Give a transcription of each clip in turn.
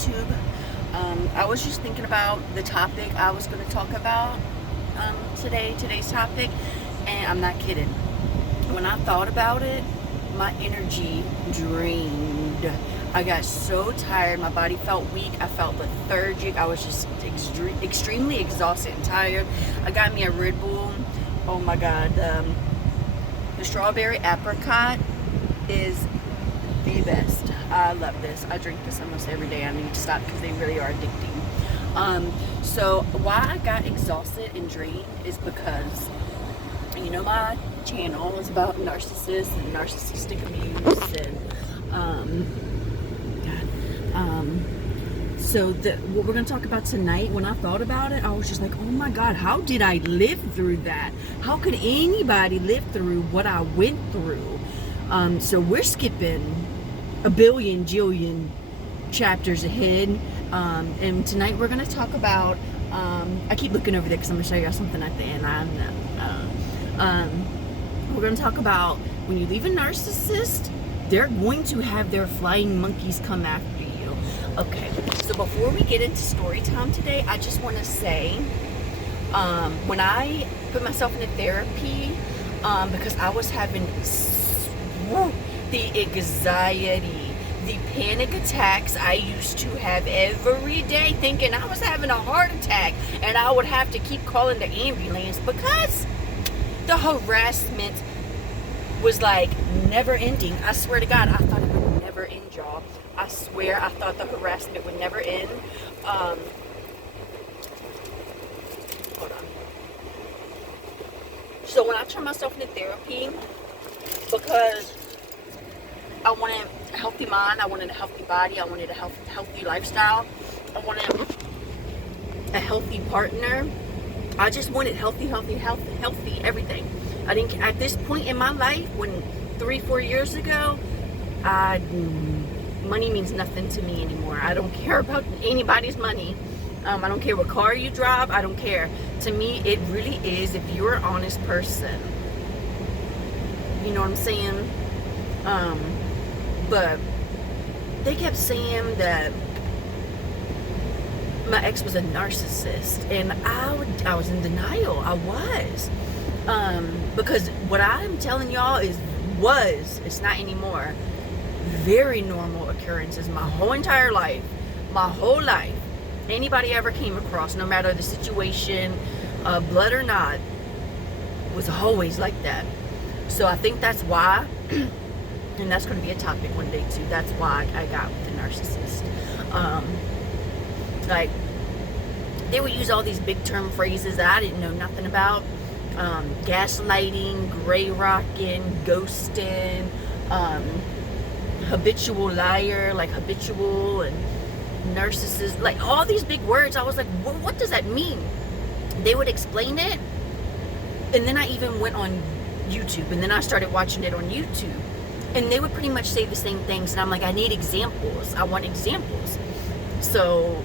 YouTube. I was just thinking about the topic I was going to talk about today's topic, and I'm not kidding. When I thought about it, my energy drained. I got so tired. My body felt weak. I felt lethargic. I was just extremely exhausted and tired. I got me a Red Bull. Oh my God. The strawberry apricot is the best. I love this. I drink this almost every day. I need to stop because they really are addicting. So why I got exhausted and drained is because, my channel is about narcissists and narcissistic abuse and so what we're going to talk about tonight, when I thought about it, I was just like, oh my God, how did I live through that? How could anybody live through what I went through? So we're skipping a billion jillion chapters ahead, and tonight we're going to talk about I keep looking over there because I'm going to show you something at the end. We're going to talk about when you leave a narcissist, they're going to have their flying monkeys come after you. Okay, so before we get into story time today, I just want to say, when I put myself into therapy, because I was having the anxiety, the panic attacks I used to have every day, thinking I was having a heart attack, and I would have to keep calling the ambulance because the harassment was like never ending. I swear to God, I thought it would never end, y'all. I swear, I thought the harassment would never end. Hold on. So when I turned myself into therapy, because I wanted a healthy mind, I wanted a healthy body, I wanted a healthy lifestyle, I wanted a healthy partner. I just wanted healthy everything. I didn't, at this point in my life, when 3-4 years ago, money means nothing to me anymore. I don't care about anybody's money. I don't care what car you drive. I don't care. To me, it really is if you're an honest person. You know what I'm saying? But they kept saying that my ex was a narcissist, and I was in denial. I was. Because what I'm telling y'all it's not anymore, very normal occurrences my whole entire life, my whole life. Anybody ever came across, no matter the situation, blood or not, was always like that. So I think that's why, and that's going to be a topic one day too, that's why I got with the narcissist. Like, they would use all these big term phrases that I didn't know nothing about. Gaslighting, gray rocking, ghosting, habitual liar, like habitual, and narcissist, like all these big words. I was like, what does that mean? They would explain it, and then I even went on YouTube, and then I started watching it on YouTube, and they would pretty much say the same things, and I'm like, I need examples. I want examples. So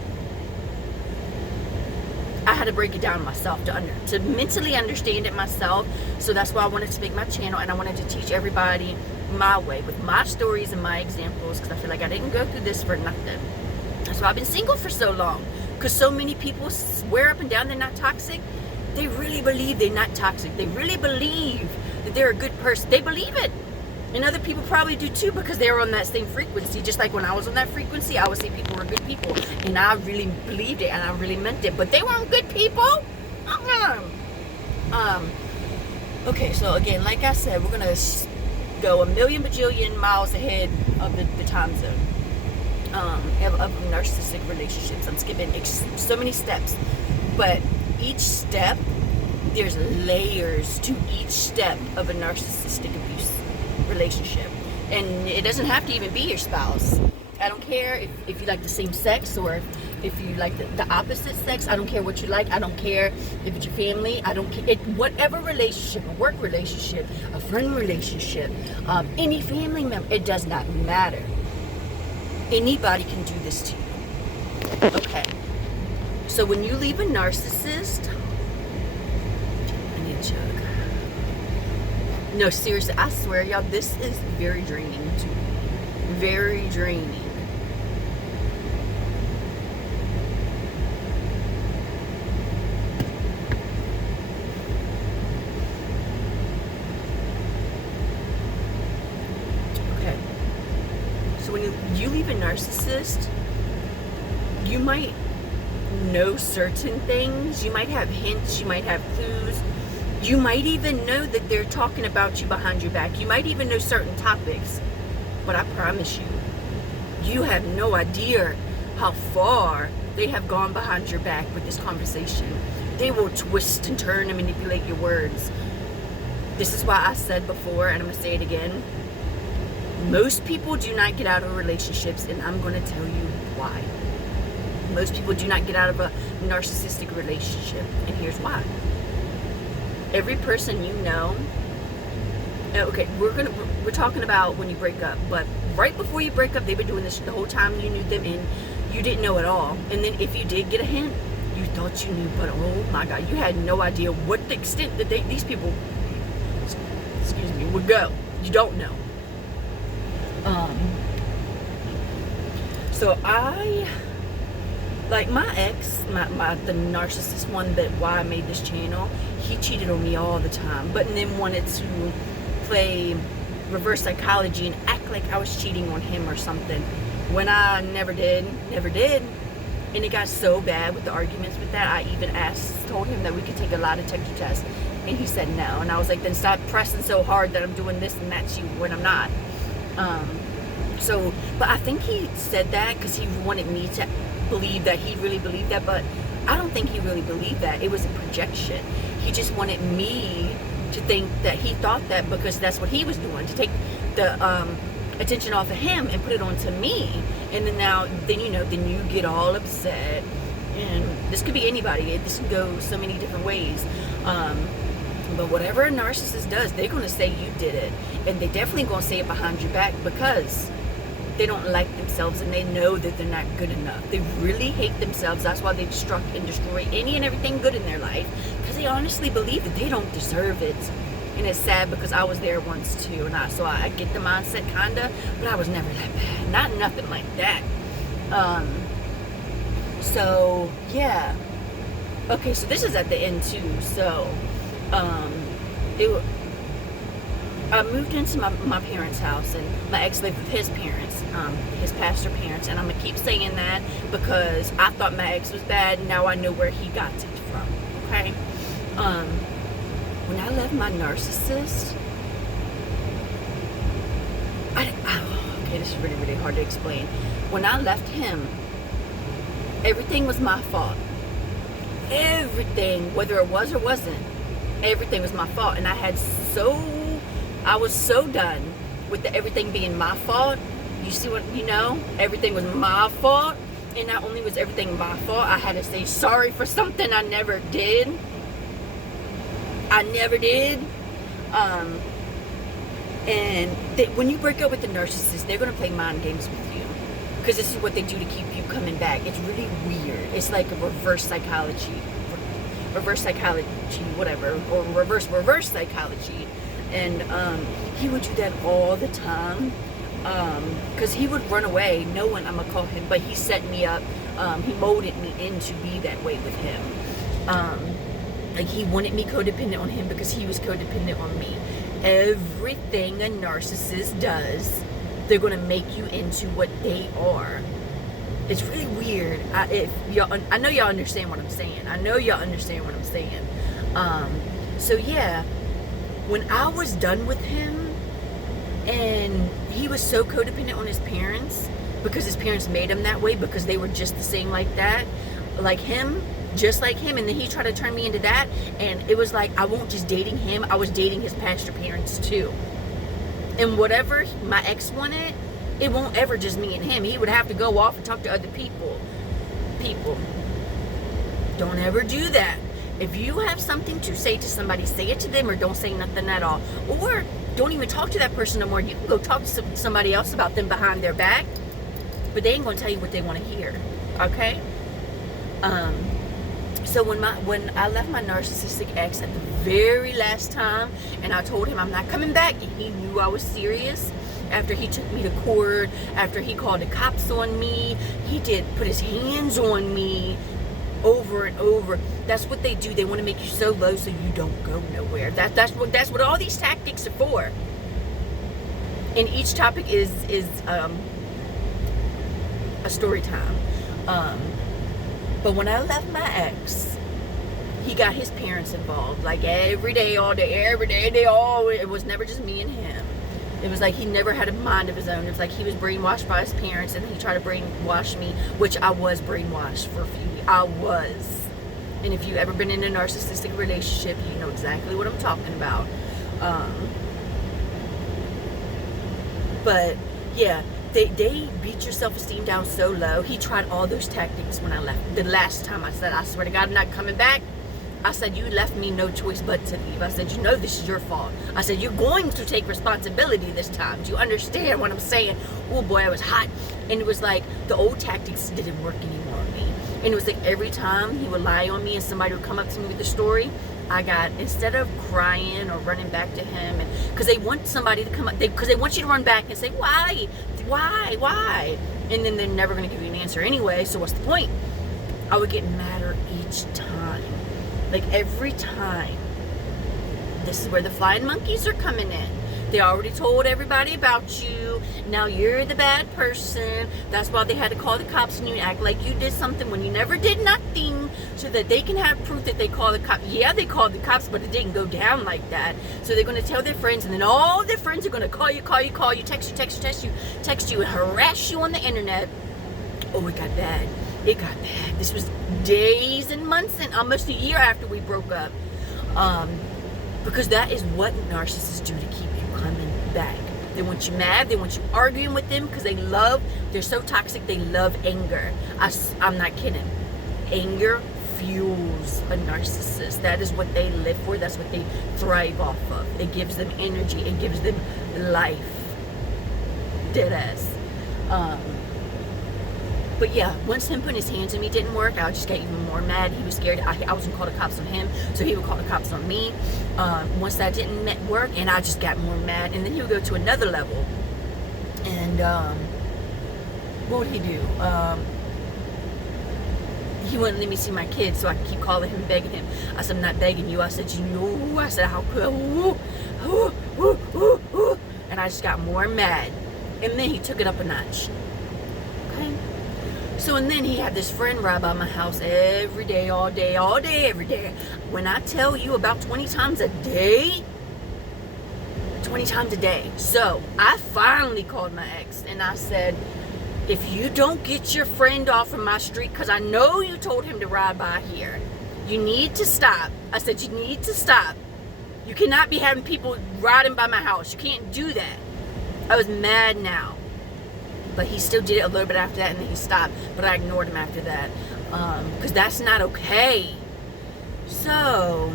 I had to break it down myself to mentally understand it myself. So that's why I wanted to make my channel, and I wanted to teach everybody my way with my stories and my examples, because I feel like I didn't go through this for nothing. That's why I've been single for so long, because so many people swear up and down they're not toxic. They really believe they're not toxic. They really believe that they're a good person. They believe it. And other people probably do too, because they're on that same frequency. Just like when I was on that frequency, I would say people were good people. And I really believed it, and I really meant it. But they weren't good people. Okay, so again, like I said, we're going to go a million bajillion miles ahead of the time zone of narcissistic relationships. I'm skipping so many steps. But each step, there's layers to each step of a narcissistic abuse relationship, and it doesn't have to even be your spouse. I don't care if you like the same sex, or if you like the opposite sex. I don't care what you like. I don't care if it's your family. I don't care. Whatever relationship, a work relationship, a friend relationship, any family member, it does not matter. Anybody can do this to you. Okay, so when you leave a narcissist, I need a chug. No, seriously, I swear, y'all, this is very draining to me. Very draining. you leave a narcissist, you might know certain things, you might have hints, you might have clues, you might even know that they're talking about you behind your back, you might even know certain topics, but I promise you, you have no idea how far they have gone behind your back with this conversation. They will twist and turn and manipulate your words. This is why I said before, and I'm going to say it again, most people do not get out of relationships, and I'm going to tell you why. Most people do not get out of a narcissistic relationship, and here's why. Every person you know, okay, we're talking about when you break up, but right before you break up, they've been doing this the whole time you knew them, and you didn't know at all. And then if you did get a hint, you thought you knew, but oh my God, you had no idea what the extent that these people, excuse me, would go. You don't know. So I, like my ex, the narcissist one, that why I made this channel, he cheated on me all the time, but then wanted to play reverse psychology and act like I was cheating on him or something, when I never did. And it got so bad with the arguments with that, I even told him that we could take a lie detector test, and he said no. And I was like, then stop pressing so hard that I'm doing this and that's you when I'm not. But I think he said that because he wanted me to believe that he really believed that, but I don't think he really believed that. It was a projection. He just wanted me to think that he thought that because that's what he was doing, to take the attention off of him and put it onto me. And then you get all upset, and this could be anybody, this can go so many different ways, but whatever a narcissist does, they're going to say you did it, and they definitely going to say it behind your back because they don't like themselves and they know that they're not good enough. They really hate themselves. That's why they destruct and destroy any and everything good in their life, because they honestly believe that they don't deserve it. And it's sad because I was there once too, and so I get the mindset kinda, but I was never that bad. Not nothing like that. So yeah. Okay, so this is at the end too. So I moved into my parents' house, and my ex lived with his parents, his pastor parents, and I'm gonna keep saying that because I thought my ex was bad, and now I know where he got it from. Okay. When I left my narcissist, okay, this is really, really hard to explain. When I left him, everything was my fault. Everything, whether it was or wasn't, everything was my fault. And I was so done with everything being my fault. You see what, everything was my fault. And not only was everything my fault, I had to say sorry for something I never did. When you break up with the narcissist, they're going to play mind games with you, because this is what they do to keep you coming back. It's really weird. It's like a reverse psychology, whatever, or reverse psychology. And he would do that all the time, because he would run away knowing I'm going to call him, but he set me up. He molded me in to be that way with him. Like, he wanted me codependent on him because he was codependent on me. Everything a narcissist does, they're going to make you into what they are. It's really weird. I know y'all understand what I'm saying. So yeah, when I was done with him, and he was so codependent on his parents because his parents made him that way, because they were just the same like that, like him, just like him, and then he tried to turn me into that, and it was like I wasn't just dating him, I was dating his pastor parents too. And whatever my ex wanted, it won't ever just me and him. He would have to go off and talk to other people. Don't ever do that. If you have something to say to somebody, say it to them, or don't say nothing at all. Or don't even talk to that person no more. You can go talk to somebody else about them behind their back, but they ain't gonna tell you what they want to hear. Okay? So when I left my narcissistic ex at the very last time, and I told him I'm not coming back, and he knew I was serious, after he took me to court, after he called the cops on me, he did put his hands on me over and over. That's what they do. They want to make you so low so you don't go nowhere. That's what all these tactics are for. And each topic is a story time. But when I left my ex, he got his parents involved, like every day, all day, every day, it was never just me and him. It was like he never had a mind of his own. It was like he was brainwashed by his parents, and he tried to brainwash me, which I was brainwashed for a few years. I was. And if you've ever been in a narcissistic relationship, you know exactly what I'm talking about. But yeah, they beat your self-esteem down so low. He tried all those tactics when I left. The last time I said, I swear to God, I'm not coming back. I said, you left me no choice but to leave. I said, you know this is your fault. I said, you're going to take responsibility this time. Do you understand what I'm saying? Oh boy, I was hot. And it was like the old tactics didn't work anymore on me. And it was like every time he would lie on me and somebody would come up to me with the story, I got, instead of crying or running back to him, and because they want somebody to come up, because they want you to run back and say, why? And then they're never going to give you an answer anyway, so what's the point? I would get madder each time. Like every time. This is where the flying monkeys are coming in. They already told everybody about you. Now you're the bad person. That's why they had to call the cops and you act like you did something when you never did nothing, so that they can have proof that they called the cops. Yeah, they called the cops, but it didn't go down like that. So they're going to tell their friends, and then all their friends are going to call you, text you, and harass you on the internet. Oh, it got bad. It got bad. This was days and months and almost a year after we broke up. Because that is what narcissists do to keep you coming back. They want you mad. They want you arguing with them because they're so toxic. They love anger. I'm not kidding. Anger fuels a narcissist. That is what they live for. That's what they thrive off of. It gives them energy. It gives them life. Deadass. But yeah, once him putting his hands on me didn't work, I just got even more mad. He was scared. I was going to call the cops on him, so he would call the cops on me. Once that didn't work, and I just got more mad. And then he would go to another level. And what would he do? He wouldn't let me see my kids, so I could keep calling him and begging him. I said, I'm not begging you. I said, you know, I said, how could, and I just got more mad. And then he took it up a notch. Okay? So, and then he had this friend ride by my house every day, all day, every day. When I tell you about 20 times a day, 20 times a day. So, I finally called my ex and I said, if you don't get your friend off of my street, because I know you told him to ride by here, you need to stop. I said, you need to stop. You cannot be having people riding by my house. You can't do that. I was mad now. But he still did it a little bit after that, and then he stopped. But I ignored him after that. Because that's not okay. So,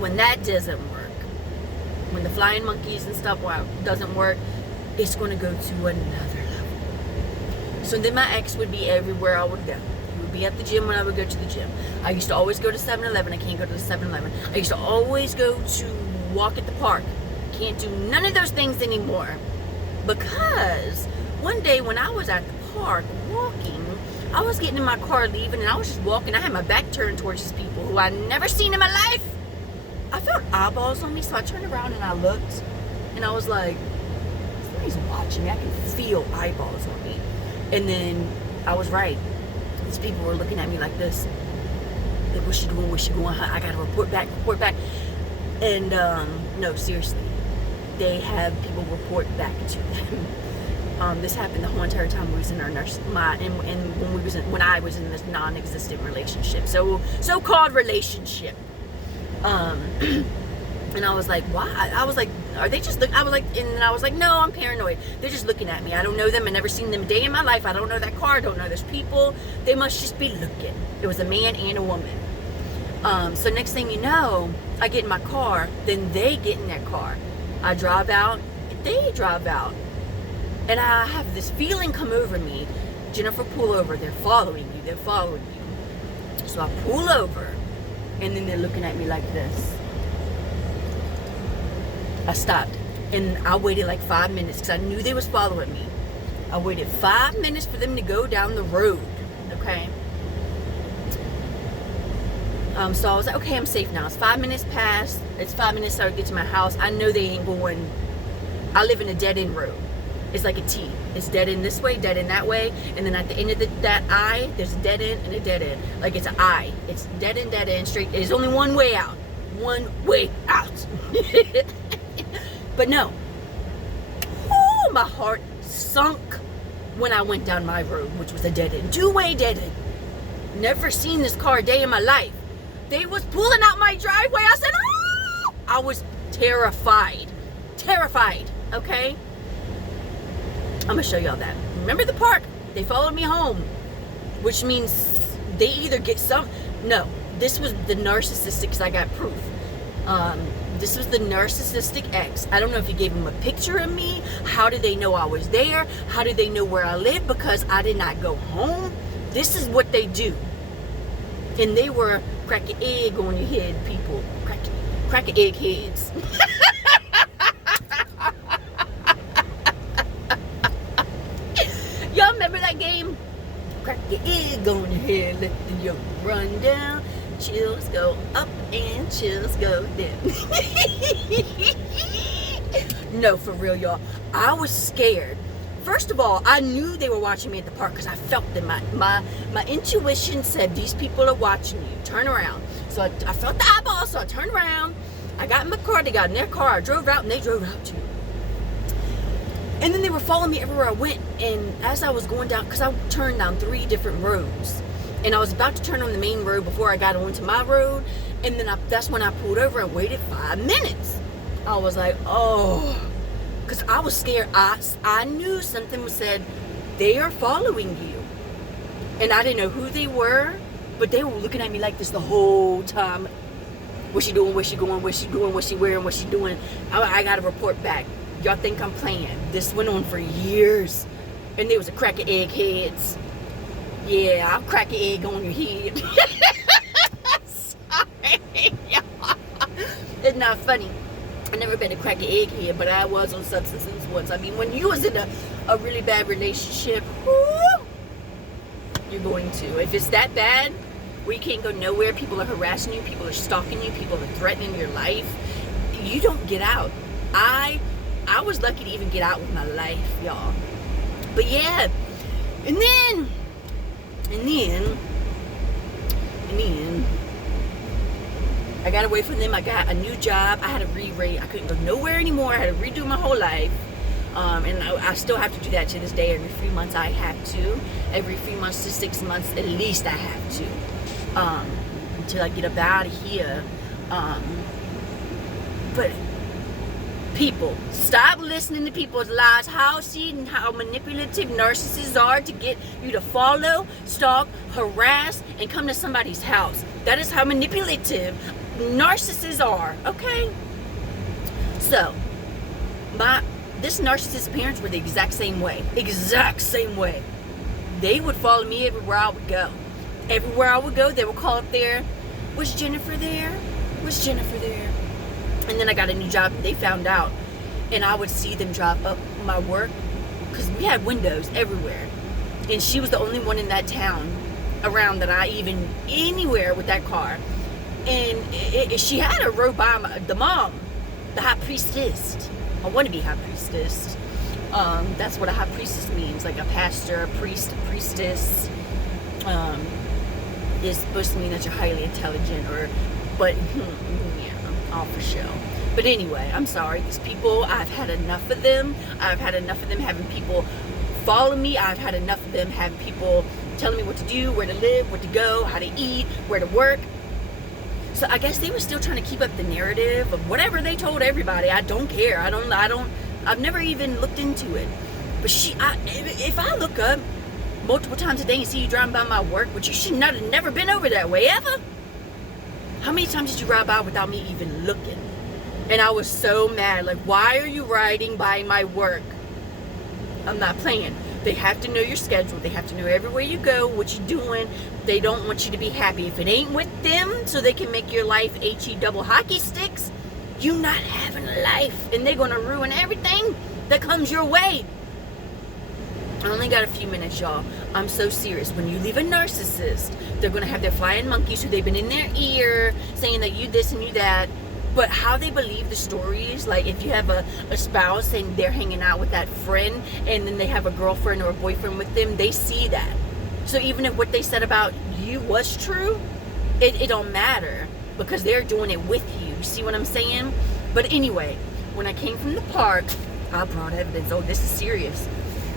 when that doesn't work, when the flying monkeys and stuff doesn't work, it's going to go to another level. So then my ex would be everywhere I would go. He would be at the gym when I would go to the gym. I used to always go to 7-Eleven. I can't go to the 7-Eleven. I used to always go to walk at the park. Can't do none of those things anymore. Because one day when I was at the park walking, I was getting in my car leaving, and I was just walking. I had my back turned towards these people who I'd never seen in my life. I felt eyeballs on me, so I turned around and I looked, and I was like, somebody's watching me. I can feel eyeballs on me. And then I was right. These people were looking at me like this. Like, what's she doing? What's she going? I gotta report back. And no, seriously, they have people report back to them. This happened the whole entire time we was in our when I was in this non-existent relationship, so-called relationship. And I was like, why? I was like, are they just I was like, no, I'm paranoid. They're just looking at me. I don't know them. I never seen them a day in my life. I don't know that car. I don't know those people. They must just be looking. It was a man and a woman. So next thing you know, I get in my car. Then they get in their car. I drive out. They drive out. And I have this feeling come over me. Jennifer, pull over. They're following you. They're following you. So I pull over. And then they're looking at me like this. I stopped. And I waited like 5 minutes because I knew they was following me. I waited 5 minutes for them to go down the road. Okay? So I was like, okay, I'm safe now. It's 5 minutes past. It's 5 minutes till I get to my house. I know they ain't going. I live in a dead-end road. It's like a T. It's dead end this way, dead end that way, and then at the end of that I, there's a dead end and a dead end. Like it's an I. It's dead end, straight. There's only one way out. One way out. But no. Oh, my heart sunk when I went down my road, which was a dead end. Two-way dead end. Never seen this car a day in my life. They was pulling out my driveway. I said, oh! I was terrified. Terrified, okay? I'm gonna show y'all that. Remember the park? They followed me home, which means they either get some. No, this was the narcissistic, because I got proof. This was the narcissistic ex. I don't know if he gave him a picture of me. How did they know I was there? How did they know where I lived? Because I did not go home. This is what they do. And they were crack an egg on your head, people. Crack an egg heads. Y'all remember that game? Crack your egg on your head, let the yolk run down. Chills go up and chills go down. No, for real, y'all. I was scared. First of all, I knew they were watching me at the park because I felt them. My intuition said, these people are watching you. Turn around. So I felt the eyeball, so I turned around. I got in my car. They got in their car. I drove out, and they drove out too. And then they were following me everywhere I went. And as I was going down, because I turned down 3 different roads. And I was about to turn on the main road before I got onto my road. And then that's when I pulled over and waited 5 minutes. I was like, oh. Because I was scared. I knew something was said, they are following you. And I didn't know who they were. But they were looking at me like this the whole time. What's she doing? Where's she going? What's she doing? What's she wearing? What's she doing? I got to report back. Y'all think I'm playing. This went on for years. And there was a crack of egg heads. Yeah, I'll crack an egg on your head. Sorry. It's not funny. I never been a crack an egg head, but I was on substances once. I mean, when you was in a really bad relationship, whoo, you're going to. If it's that bad, where you can't go nowhere, people are harassing you, people are stalking you, people are threatening your life, you don't get out. I was lucky to even get out with my life, y'all. But yeah, and then I got away from them. I got a new job. I had to re-rate. I couldn't go nowhere anymore. I had to redo my whole life. And I still have to do that to this day. Every 3 months I have to. Every 3 months to 6 months at least I have to. Until I get up out of here. But people, stop listening to people's lies. How manipulative narcissists are to get you to follow, stalk, harass, and come to somebody's house. That is how manipulative narcissists are, okay? So, this narcissist's parents were the exact same way. Exact same way. They would follow me everywhere I would go. Everywhere I would go, they would call up there. Was Jennifer there? Was Jennifer there? And then I got a new job, and they found out. And I would see them drive up my work, because we had windows everywhere. And she was the only one in that town around that I even anywhere with that car. And she had a road by the mom, the high priestess. I want to be high priestess. That's what a high priestess means, like a pastor, a priest, a priestess. Is supposed to mean that you're highly intelligent, but yeah, all for show. But anyway, I'm sorry. These people, I've had enough of them. I've had enough of them having people follow me. I've had enough of them having people telling me what to do, where to live, where to go, how to eat, where to work. So I guess they were still trying to keep up the narrative of whatever they told everybody. I don't care. I've never even looked into it. But if I look up multiple times a day and see you driving by my work, which you should not have never been over that way ever. How many times did you ride by without me even looking? And I was so mad. Like, why are you riding by my work? I'm not playing. They have to know your schedule. They have to know everywhere you go, what you're doing. They don't want you to be happy. If it ain't with them, so they can make your life HE double hockey sticks, you not having a life. And they're going to ruin everything that comes your way. I only got a few minutes, y'all. I'm so serious. When you leave a narcissist, they're going to have their flying monkeys who they've been in their ear saying that you this and you that. But how they believe the stories, like if you have a spouse and they're hanging out with that friend and then they have a girlfriend or a boyfriend with them, they see that. So even if what they said about you was true, it don't matter because they're doing it with you. You see what I'm saying? But anyway, when I came from the park, I brought evidence. Oh, this is serious.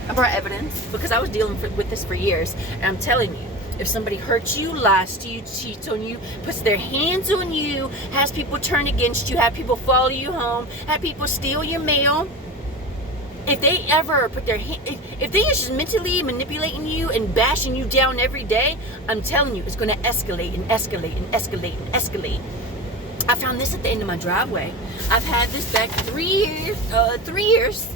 I brought evidence because I was dealing with this for years. And I'm telling you, if somebody hurts you, lies to you, cheats on you, puts their hands on you, has people turn against you, have people follow you home, have people steal your mail, if they ever put their hand, if they are just mentally manipulating you and bashing you down every day, I'm telling you, it's going to escalate and escalate and escalate and escalate. I found this at the end of my driveway. I've had this back 3 years. 3 years.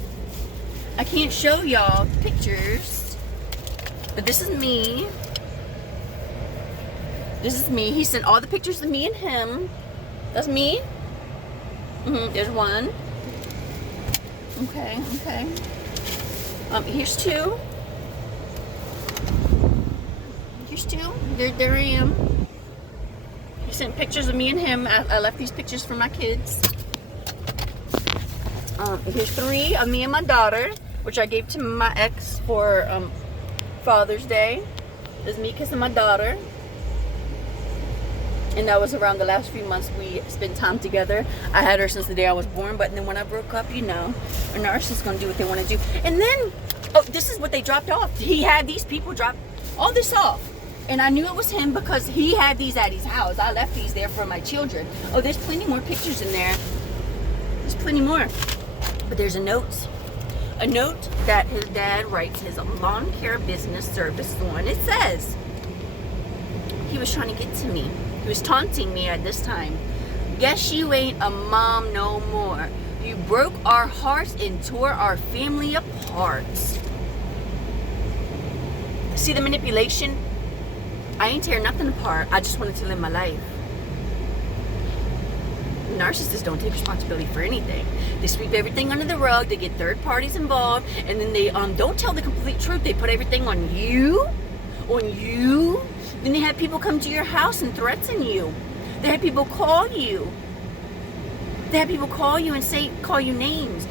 I can't show y'all pictures, but this is me. This is me. He sent all the pictures of me and him. That's me. There's one. Okay. Here's two. Here's two. There I am. He sent pictures of me and him. I left these pictures for my kids. Here's 3 of me and my daughter, which I gave to my ex for Father's Day. There's me kissing my daughter. And that was around the last few months we spent time together. I had her since the day I was born, but then when I broke up, you know, a narcissist is going to do what they want to do. And then, oh, this is what they dropped off. He had these people drop all this off. And I knew it was him because he had these at his house. I left these there for my children. Oh, there's plenty more pictures in there. There's plenty more. But there's a note. A note that his dad writes his lawn care business service on. It says, he was trying to get to me. He was taunting me at this time. Guess you ain't a mom no more. You broke our hearts and tore our family apart. See the manipulation? I ain't tear nothing apart. I just wanted to live my life. Narcissists don't take responsibility for anything. They sweep everything under the rug. They get third parties involved, and then they don't tell the complete truth. They put everything on you. Then they have people come to your house and threaten you. They have people call you. They have people call you and call you names.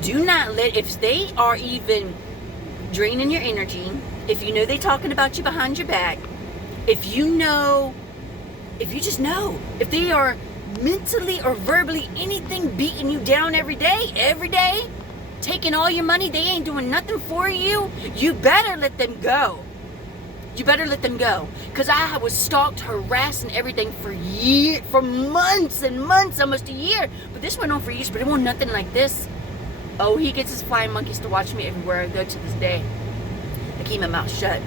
Do not let, if they are even draining your energy, if you know they're talking about you behind your back, if you just know, if they are mentally or verbally anything beating you down every day, taking all your money, they ain't doing nothing for you, you better let them go. You better let them go. Because I was stalked, harassed, and everything for months and months, almost a year. But this went on for years, but it wasn't nothing like this. Oh, he gets his flying monkeys to watch me everywhere I go to this day. I keep my mouth shut.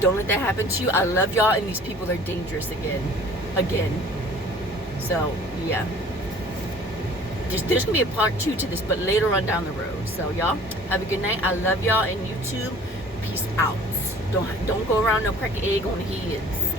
Don't let that happen to you. I love y'all, and these people are dangerous again. So, yeah. There's going to be a part 2 to this, but later on down the road. So, y'all, have a good night. I love y'all, and you too. Peace out. Don't go around no crack an egg on the heads.